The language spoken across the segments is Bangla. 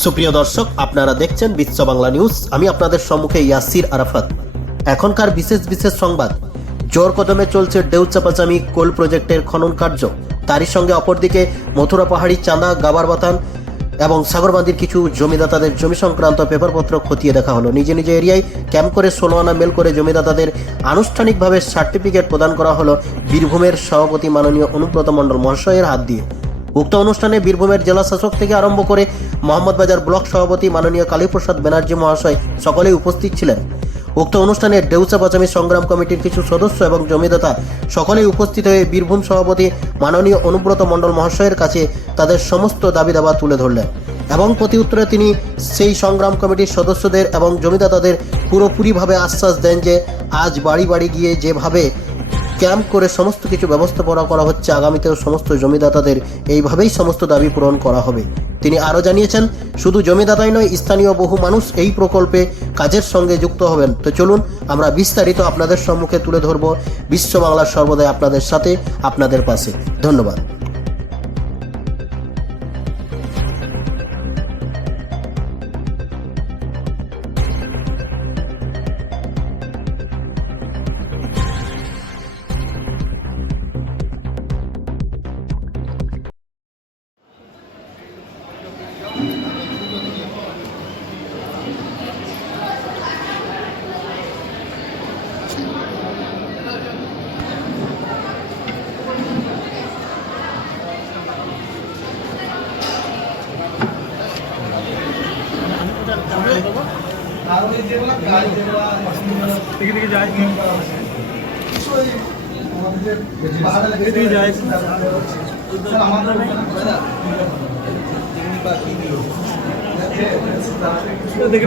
সুপ্রিয় দর্শক, আপনারা দেখছেন বিশ্ব বাংলা নিউজ। আমি আপনাদের সম্মুখে ইয়াসির আরাফাত। এখনকার বিশেষ বিশেষ সংবাদ। জোর কদমে চলছে ডেউচাপাচামি কোল প্রজেক্টের খনন কার্য। তারই সঙ্গে অপরদিকে মথুরা পাহাড়ি চাঁদা, গাবার বাতান এবং সাগরবান্দির কিছু জমিদাতাদের জমি সংক্রান্ত পেপারপত্র খতিয়ে দেখা হলো। নিজে নিজে এরিয়ায় ক্যাম্প করে ষোলো আনা মেল করে জমিদাতাদের আনুষ্ঠানিকভাবে সার্টিফিকেট প্রদান করা হলো বীরভূমের সভাপতি মাননীয় অনুব্রত মণ্ডল মহাশয়ের হাত দিয়ে। উক্ত অনুষ্ঠানে বীরভূমের জেলা শাসক থেকে আরম্ভ করে মোহাম্মদবাজার ব্লক সভাপতি মাননীয় কালীপ্রসাদ ব্যানার্জি মহাশয় সকলেই উপস্থিত ছিলেন। উক্ত অনুষ্ঠানে ডেউচা পাচামি সংগ্রাম কমিটির কিছু সদস্য এবং জমিদাতা সকলেই উপস্থিত হয়ে বীরভূম সভাপতি মাননীয় অনুব্রত মণ্ডল মহাশয়ের কাছে তাদের সমস্ত দাবি দাবা তুলে ধরলেন এবং প্রতি উত্তরে তিনি সেই সংগ্রাম কমিটির সদস্যদের এবং জমিদাতাদের পুরোপুরিভাবে আশ্বাস দেন যে আজ বাড়ি বাড়ি গিয়ে যেভাবে ক্যাম্প করে সমস্ত কিছু ব্যবস্থাপনা করা হচ্ছে, আগামীতেও সমস্ত জমিদাতাদের এইভাবেই সমস্ত দাবি পূরণ করা হবে। তিনি আরও জানিয়েছেন, শুধু জমিদাতাই নয়, স্থানীয় বহু মানুষ এই প্রকল্পে কাজের সঙ্গে যুক্ত হবেন। তো চলুন, আমরা বিস্তারিত আপনাদের সম্মুখে তুলে ধরব। বিশ্ব বাংলার সর্বদাই আপনাদের সাথে, আপনাদের পাশে। ধন্যবাদ। দিকে দিকে যাই দিকে যাই দেখে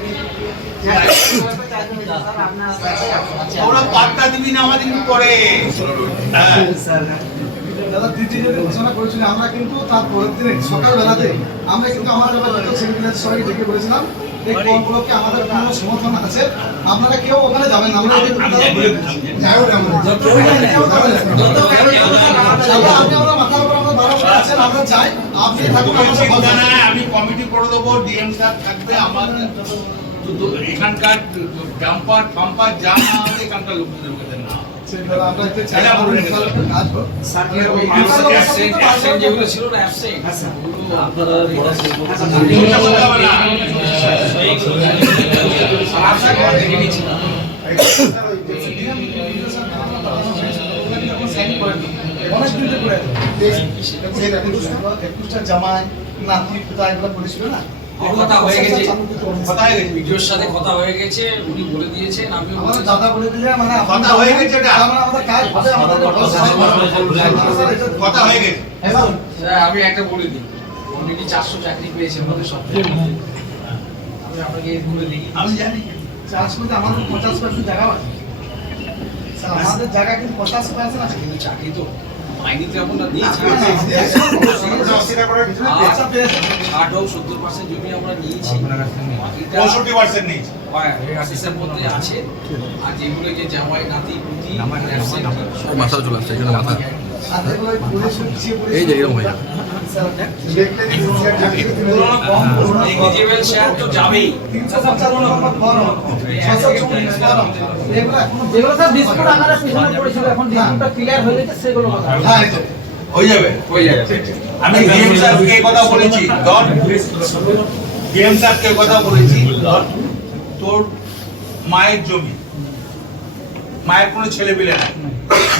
ওরা পাত্তা দিবি না আমাদের কিন্তু করে হ্যাঁ। দাদা দিদি যদি ঘোষণা করেছিল আমরা কিন্তু তার পরের দিনে সকালবেলাতে আমরা কিন্তু সেক্রেটারি সবাই ডেকে বলেছিলাম এই কলগুলোকে আমাদের কোনো সমর্থন আছে? আপনারা কেউ ওখানে যাবেন আমরা আমরা। আমরা- আপনি আমরা মাথার উপর আমরা বারো আছেন আমরা যাই আপনি থাকুন আমাদের চিন্তা কথা নাই, আমি কমিটি করে দেবো ডিএম স্যার থাকবে আমার এখানকার ডাম্পার ফাম্পার যা না হবে এখানকার কাছে। অনেক দিন ধরে একুশটা জামাই নাতি পিতা এগুলো করেছিল না? কথা হয়ে গেছে। কথা হয়ে গেছে ভিডিওর সাথে কথা হয়ে গেছে উনি বলে দিয়েছেন আমিও আমাদের দাদা বলে দিলে মানে কথা হয়ে গেছে এটা। আমাদের কাজ হবে আমাদের কথা হয়ে গেছে। স্যার, আমি একটা বলে দিই। উনি কি চারশো চাকরি পেয়েছেন আমাদের সব আমি আপনাকে বলে দিই। আমি জানি চাষ করতে আমাদের পঞ্চাশ পার্সেন্ট জায়গা আছে আমাদের জায়গা কিন্তু পঞ্চাশ পার্সেন্ট আছে। কিন্তু চাকরি তো মাইনেতে আমরা দিয়েছি পেয়েছে ষাট হোক সত্তর পার্সেন্ট জমি আমরা নিয়েছি। পঁয়ষট্টি পার্সেন্ট মধ্যে আছে। আর যেগুলো যে জামাই নাতি পুতি চলে আসছে মাথা এই যে এরকম হয়ে যাবে। হয়ে গেছে সেগুলো কথা। এই যে। যাবে যাবে আমি বলেছি কথা বলেছি তোর মায়ের জমি মায়ের কোনো ছেলে পেলে নাই।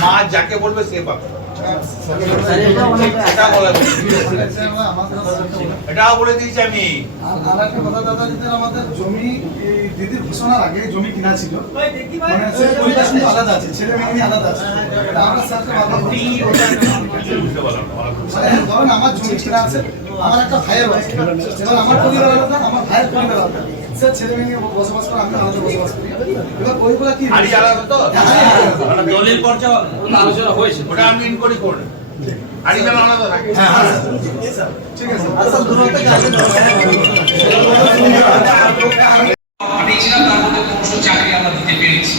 মা যাকে বলবে সে পাবে। এটা বলা স্যার, আমরা আমাদের এটাও বলে দিয়েছি আমি। আর আর একটা কথা দাদা যেটা আমাদের জমি এই দিদির ঘোষণার আগে জমি কিনা ছিল মানে সে পরিবেশ কিন্তু আলাদা আছে ছেলে মেয়ে নিয়ে আলাদা আছে। স্যারকে করে। ধরেন আমার জমি কিনা আছে। আমার একটা ভাইয়ের আছে এবার আমার পরিবার আলাদা আমার ভাইয়ের পরিবার আলাদা ছেলে মেয়ে নিয়ে বসবাস করে আমি আলাদা বসবাস করি। এবার ওইগুলা কি? আড়ি আলাদা তো? দলিল পর্যায়ে আলোচনা হয়েছে। ওটা আমি ইনকোয়ারি করে আড়ি যেন আলাদা থাকে। হ্যাঁ, হ্যাঁ, ঠিক আছে। আচ্ছা দূরত্বে পাঠিয়েছিলাম তার মধ্যে ক্রমশ চাকরি আমরা দিতে পেরেছি।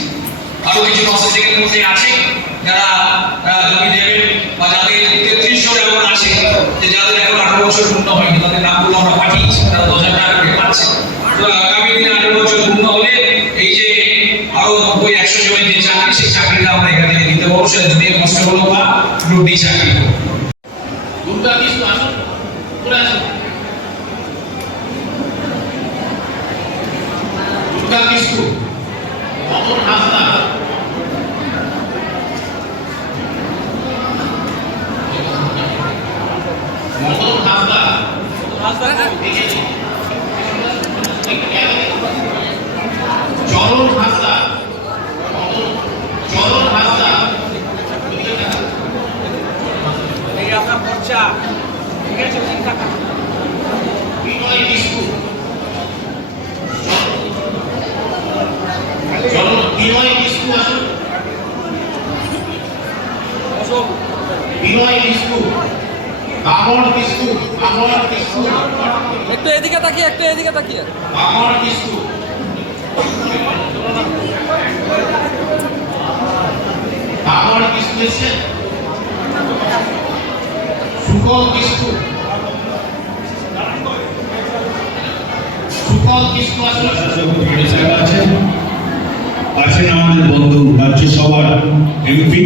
আরও কিছু নসিসের মধ্যে আছে। যারা জমি দেবেন বা যাদের এমন আছে যে যাদের এখন বছর পূর্ণ হয়নি, তাদের নামগুলো আমরা পাঠিয়েছি তারা দশ হাজার টাকা করে পাচ্ছে। তো আগামী দিনে আঠারো বছর পূর্ণ হলে এই যে আরও নব্বই, একশো জনের যে চাকরি, সেই চাকরিটা আমরা এখানে দিতে পারব। সেটা দুনিয়ার কষ্ট হলো বা রুটি চাকরি দুর্গা কিছু আসুন করে আসুন দুর্গা কিছু অমর হাসদা মদন হাসদা চরণ হাসদা চরণ হাসদা আপনার খরচা ঠিক আছে ঠিকঠাক বিনয় বিষ্ণু। চরণ বিনয় বিষ্ণু আসুন। বিনয় বিষ্ণু। বিষ্ণু বামন বিষ্ণু। একটু এদিকে তাকিয়ে একটু এদিকে তাকিয়ে। বামন বিষ্ণু। বামন বিষ্ণু এসেছেন সুকল বিষ্ণু। সুকল আছেন আছেন আমাদের বন্ধু রাজ্যসভার এমপি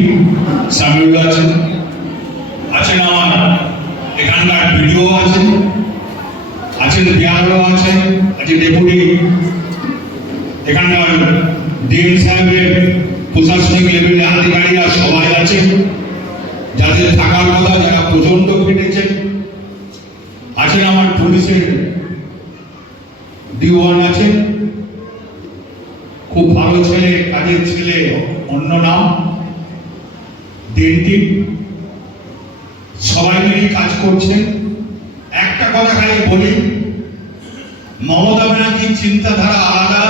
সামিউল আছেন আছেন আমার এখানকার বিডিও আছেন আছেন বিহারও আছেন আছে ডেপুটি। এখানকার ডিএম সাহেবের প্রশাসনিক লেভেলে আধিকারিকরা সবাই আছেন যাদের থাকার কথা যারা প্রচণ্ড কেটেছেন আছেন আমার পুলিশের ডিওয়ান আছেন খুব ভালো ছেলে, কাজের ছেলে, অন্য নাম। দিনটি সবাই মিলে কাজ করছেন। একটা কথা খালি বলি, মমতা ব্যানার্জির চিন্তাধারা আলাদা।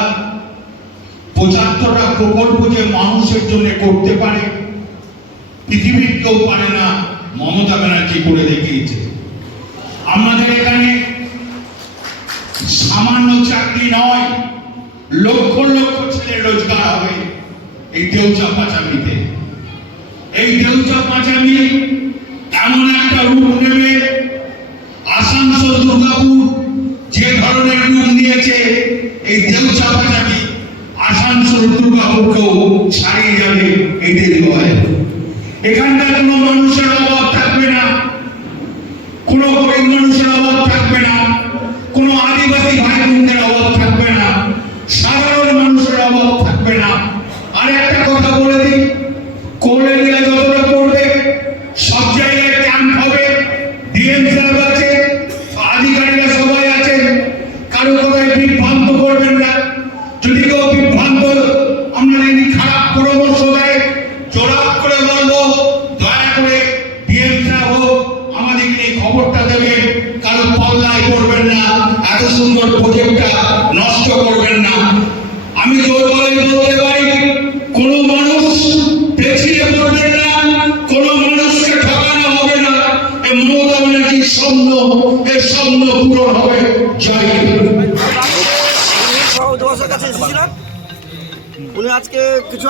পঁচাত্তরটা প্রকল্প যে মানুষের জন্য করতে পারে, পৃথিবীর কেউ পারে না মমতা ব্যানার্জি করে দেখিয়েছে। আমাদের এখানে সামান্য চাকরি নয়, লক্ষ লক্ষ ছেলে রোজগার হবে এই দেউচা পাঁচামিতে। এই দেউচা পাঁচামি এমন একটা রূপ নেবে? আসানসোল, দুর্গাপুর যে ধরনের রূপ নিয়েছে, এই দেউচা পাঁচামি আসানসোল, দুর্গাপুরকেও ছাড়িয়ে যাবে দেরি হয় এখানকার কোনো মানুষের অভাব থাকবে না। কোনো গরিব মানুষের অভাব থাকবে না।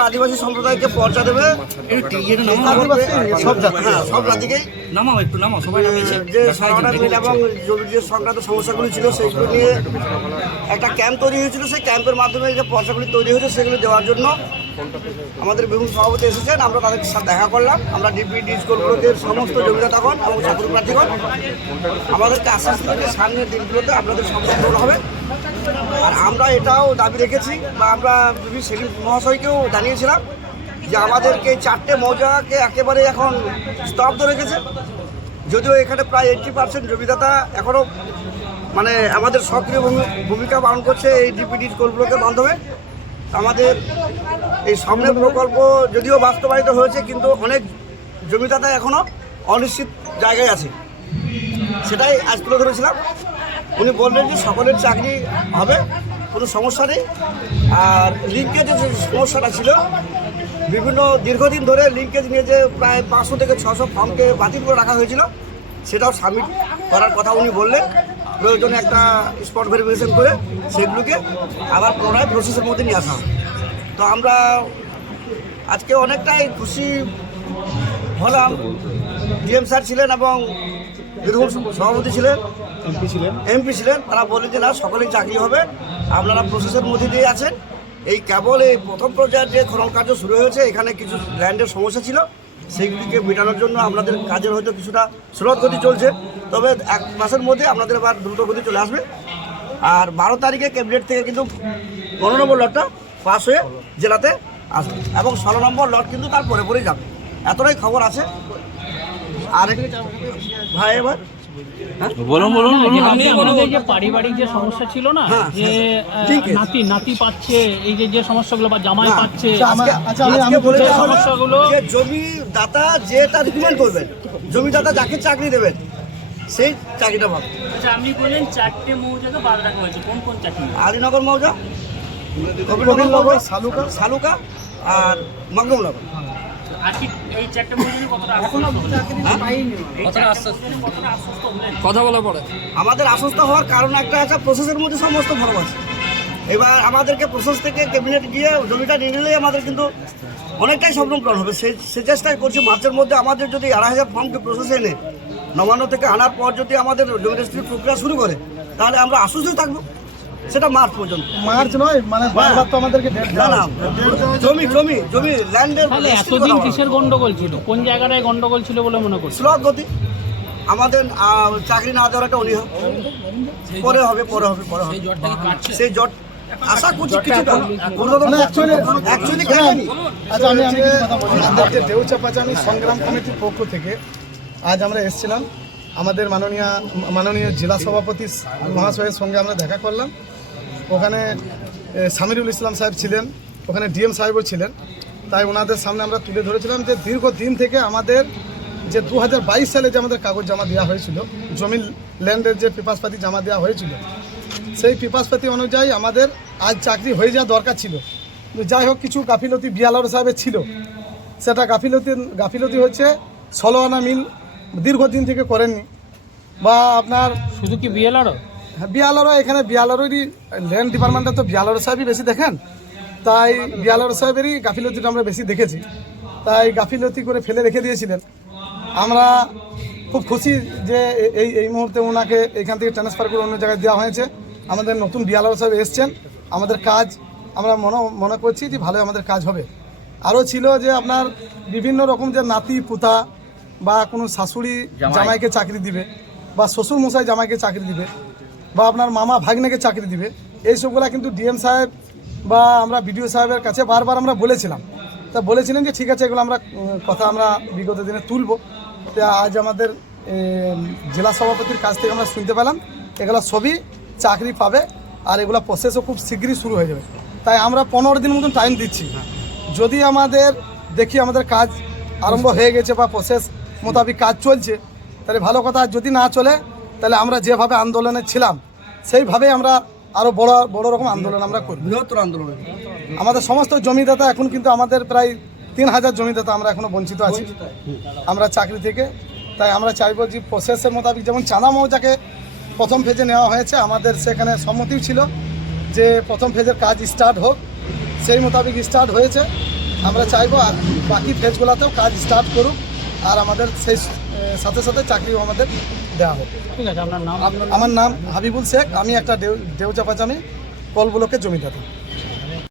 আদিবাসী সম্প্রদায়কে পর্চা দেবে। সব জাতি হ্যাঁ সব জাতিকেই। নামাও একটু নামাও সবাই নামিয়েছে। যে মিল এবং যে সংক্রান্ত সমস্যাগুলি ছিল সেইগুলো নিয়ে একটা ক্যাম্প তৈরি হয়েছিল। সেই ক্যাম্পের মাধ্যমে যে পর্চাগুলি তৈরি হয়েছে সেগুলো দেওয়ার জন্য আমাদের বিভিন্ন সভাপতি এসেছেন। আমরা তাদের সাথে দেখা করলাম। আমরা ডিপি ডি স্কুলগুলোকে সমস্ত জমিদাতাগণ এবং চাকরি প্রার্থীগণ আমাদেরকে আশ্বাস দিল যে সামনের দিনগুলোতে আপনাদের সংশোধন হবে। আর আমরা এটাও দাবি রেখেছি বা আমরা সেলিম মহাশয়কেও জানিয়েছিলাম যে আমাদেরকে চারটে মৌজাকে একেবারে এখন স্তব্ধ রেখেছে। যদিও এখানে প্রায় এইটটি পার্সেন্ট জমিদাতা এখনও মানে আমাদের সক্রিয় ভূমি- ভূমিকা পালন করছে এই ডিপিডি স্কুলগুলোকে মাধ্যমে। আমাদের এই সামনের প্রকল্প যদিও বাস্তবায়িত হয়েছে, কিন্তু অনেক জমিদাতা এখনও অনিশ্চিত জায়গায় আছে। সেটাই আজ তুলে ধরেছিলাম। উনি বললেন যে সকলের চাকরি হবে, কোনো সমস্যা নেই। আর লিঙ্কেজের যে সমস্যাটা ছিল, বিভিন্ন দীর্ঘদিন ধরে লিঙ্কেজ নিয়ে যে প্রায় পাঁচশো থেকে ছশো ফর্মকে বাতিল করে রাখা হয়েছিল, সেটাও সাবমিট করার কথা উনি বললেন। প্রয়োজনে একটা স্পট ভেরিফিকেশন করে সেগুলোকে আবার পুনরায় প্রসেসের মধ্যে নিয়ে আসা তো আমরা আজকে অনেকটাই খুশি হলাম। ডিএম স্যার ছিলেন এবং বীরভূম সভাপতি ছিলেন। এমপি ছিলেন। তারা বললেন যে না, সকলেই চাকরি হবে। আপনারা প্রসেসের মধ্যে দিয়ে আছেন। এই কেবল এই প্রথম পর্যায়ের যে খনন কার্য শুরু হয়েছে, এখানে কিছু ল্যান্ডের সমস্যা ছিল। সেইগুলিকে মেটানোর জন্য আপনাদের কাজের হয়তো কিছুটা স্রোত গতি চলছে। তবে এক মাসের মধ্যে আপনাদের আবার দ্রুত গতি চলে আসবে। আর বারো তারিখে ক্যাবিনেট থেকে কিন্তু পনেরো নম্বর লটটা পাস হয়ে জেলাতে আসবে। এবং ষোলো নম্বর লট কিন্তু তার পরে পরেই যাবে। এতটাই খবর আছে। আর ভাই, এবার বলুন বলুন বলুন। যে পারিবারিক যে সমস্যা ছিল না যে আহ, ঠিক আছে। নাতি নাতি পাচ্ছে এই যে যে সমস্যাগুলো বা জামাই পাচ্ছে আজকে আজকে বলে দেওয়া হলো সমস্যাগুলো- যে জমি দাতা যে তার রিকমেন্ড করবেন জমি দাতা যাকে চাকরি দেবেন সেই চাকরিটা আচ্ছা আপনি বলেন চারটে মৌজাকে বাদ রাখা হয়েছে। কোন কোন চাকরি? আলীনগর মৌজা সালুকা সালুকা আর মগনগর কথা বলার পরে। আমাদের আশ্বস্ত হওয়ার কারণ একটা আছে প্রসেসের মধ্যে সমস্ত ফর্ম আছে এবার আমাদেরকে প্রসেস থেকে ক্যাবিনেট গিয়ে জমিটা নিয়ে নিলেই আমাদের কিন্তু অনেকটাই স্বপ্ন পূরণ হবে। সে সে চেষ্টাই করছি মার্চের মধ্যে আমাদের যদি আড়াই হাজার ফর্মকে প্রসেস এনে নবান্ন থেকে আনার পর যদি আমাদের জমি রেজিস্ট্রির প্রক্রিয়া শুরু করে তাহলে আমরা আশ্বস্ত থাকব। সেটা মার্চ পর্যন্ত। মার্চ নয় মানে বারবার তো আমাদেরকে ডেট না না জমি জমি জমি ল্যান্ডের তাহলে এতদিন কিসের গন্ডগোল ছিল? কোন জায়গাটায় গন্ডগোল ছিল বলে মনে করছ স্লট গতি। আমাদের চাকরি না দেওয়ার একটা অনীহা। পরে হবে পরে হবে পরে হবে। সেই জট আশা করছি কিছুটা। মানে অ্যাকচুয়ালি কাটেনি আচ্ছা আমি আমি কিছু কথা বলি আমাদের দেউচা পাচামি সংগ্রাম কমিটির পক্ষ থেকে আজ আমরা এসেছিলাম। আমাদের মাননীয় মাননীয় জেলা সভাপতি মহাশয়ের সঙ্গে আমরা দেখা করলাম। ওখানে সামিরুল ইসলাম সাহেব ছিলেন, ওখানে ডিএম সাহেবও ছিলেন। তাই ওনাদের সামনে আমরা তুলে ধরেছিলাম যে দীর্ঘদিন থেকে আমাদের যে দু হাজার বাইশ সালে যে আমাদের কাগজ জমা দেওয়া হয়েছিল জমি ল্যান্ডের যে পেপারসপাতি জমা দেওয়া হয়েছিল, সেই পেপারসপাতি অনুযায়ী আমাদের আজ চাকরি হয়ে যাওয়া দরকার ছিল। যাই হোক, কিছু গাফিলতি বিয়ালর সাহেবের ছিল। সেটা গাফিলতি গাফিলতি হচ্ছে ষোলো আনা মিল দীর্ঘদিন থেকে করেননি। বা আপনার শুধু কি বিএলআরও বিয়ালরও এখানে বিয়ালরেরই ল্যান্ড ডিপার্টমেন্টে তো বিয়ালর সাহেবই বেশি দেখেন। তাই বিয়ালর সাহেবেরই গাফিলতিটা আমরা বেশি দেখেছি। তাই গাফিলতি করে ফেলে রেখে দিয়েছিলেন। আমরা খুব খুশি যে এই এই মুহূর্তে ওনাকে এখান থেকে ট্রান্সফার করে অন্য জায়গায় দেওয়া হয়েছে। আমাদের নতুন বিয়ালর সাহেব এসছেন। আমাদের কাজ আমরা মনে মনে করছি যে ভালো আমাদের কাজ হবে। আরও ছিল যে আপনার বিভিন্ন রকম যে নাতি পুতা বা কোনো শাশুড়ি জামাইকে চাকরি দিবে বা শ্বশুর মশাই জামাইকে চাকরি দিবে বা আপনার মামা ভাগ্নেকে চাকরি দিবে। এইসবগুলা কিন্তু ডিএম সাহেব বা আমরা বিডিও সাহেবের কাছে বারবার আমরা বলেছিলাম। তা বলেছিলেন যে, ঠিক আছে, এগুলো আমরা কথা আমরা বিগত দিনে তুলব। তো আজ আমাদের জেলা সভাপতির কাছ থেকে আমরা শুনতে পেলাম, এগুলো সবই চাকরি পাবে আর এগুলো প্রসেসও খুব শীঘ্রই শুরু হয়ে যাবে। তাই আমরা পনেরো দিন মতন টাইম দিচ্ছি। যদি আমাদের, দেখি আমাদের কাজ আরম্ভ হয়ে গেছে বা প্রসেস মোতাবিক কাজ চলছে, তাহলে ভালো কথা যদি না চলে তাহলে আমরা যেভাবে আন্দোলনে ছিলাম সেইভাবেই আমরা আরও বড় বড় রকম আন্দোলন আমরা করব বৃহত্তর আন্দোলন। আমাদের সমস্ত জমিদাতা এখন কিন্তু আমাদের প্রায় তিন হাজার জমিদাতা আমরা এখনও বঞ্চিত আছি। আমরা চাকরি থেকে তাই আমরা চাইব যে প্রসেসের মোতাবেক যেমন চাঁদা মৌজাকে প্রথম ফেজে নেওয়া হয়েছে আমাদের সেখানে সম্মতিও ছিল যে প্রথম ফেজের কাজ স্টার্ট হোক। সেই মোতাবেক স্টার্ট হয়েছে। আমরা চাইব আর বাকি ফেজগুলোতেও কাজ স্টার্ট করুক। আর আমাদের সেই সাথে সাথে চাকরিও আমাদের দেওয়া হবে ঠিক আছে আপনার নাম? আমার নাম হাবিবুল শেখ আমি একটা দেউ দেউচা পাচামি কল ব্লকের জমিদার।